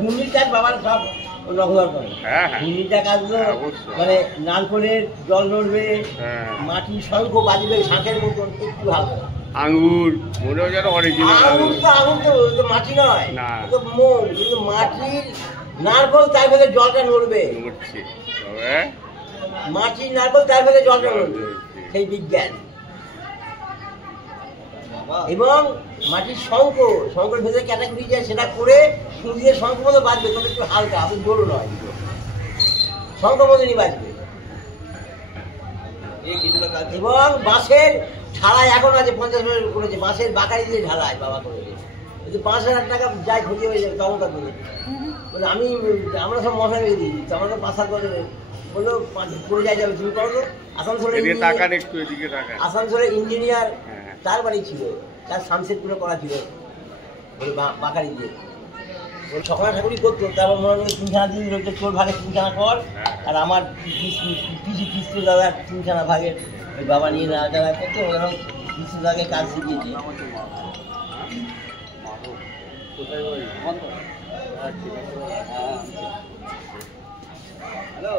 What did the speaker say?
ঘূর্ণির কাজ বাবার সব নকল করে। ঘূর্ণিটা কাজগুলো মানে নারকলের জল নড়বে, মাটির শঙ্খ বাজবে শাঁখের মতন একটু ভালো। আঙ্গুর মনে হয় যেন অরিজিনাল আঙুর তো আঙুর তো মাটি নয়, তো মোম, কিন্তু মাটির নারকল তার ফলে জলটা নড়বে, মাটির নারকল তার ফলে জলটা নড়বে, সেই বিজ্ঞান। এবং মাটির শঙ্কর ভেতরে ক্যাটাগরি যায়, সেটা করে সূর্যের শঙ্খ মতো বাজবে, তবে একটু হালকা, আপনি জোরও নয়, শঙ্খ মতনই বাজবে। এবং বাঁশের ঢালাই এখন আছে, 50 বছর করেছে, বাঁশের বাঁকারি দিয়ে ঢালাই বাবা করেছে, কিন্তু 5,000 টাকা যাই ক্ষতি হয়ে যাবে তখনকার দিনে। বলে আমরা সব মশা বেঁধে দিই, আমাকে 5-7 বছর বললো পড়ে যাই যাবে, তুমি করো তো। আসানসোলে ইঞ্জিনিয়ার তার বাড়ি ছিল, তার সানসেটগুলো করা ছিল বলে বাঁকারি দিয়ে সকাল ঠাকুরই করতো। তারপর মনে হয় 3খানা দিন রয়েছে, তোর ভাগে 3খানা কর, আর আমার পিস্তু দাদার 3খানা ভাগের ওই বাবা নিয়ে নাড়াচাড়া করতো, ওরকম পিস্তু দাদাকে কাজ শিখিয়েছে। হ্যালো।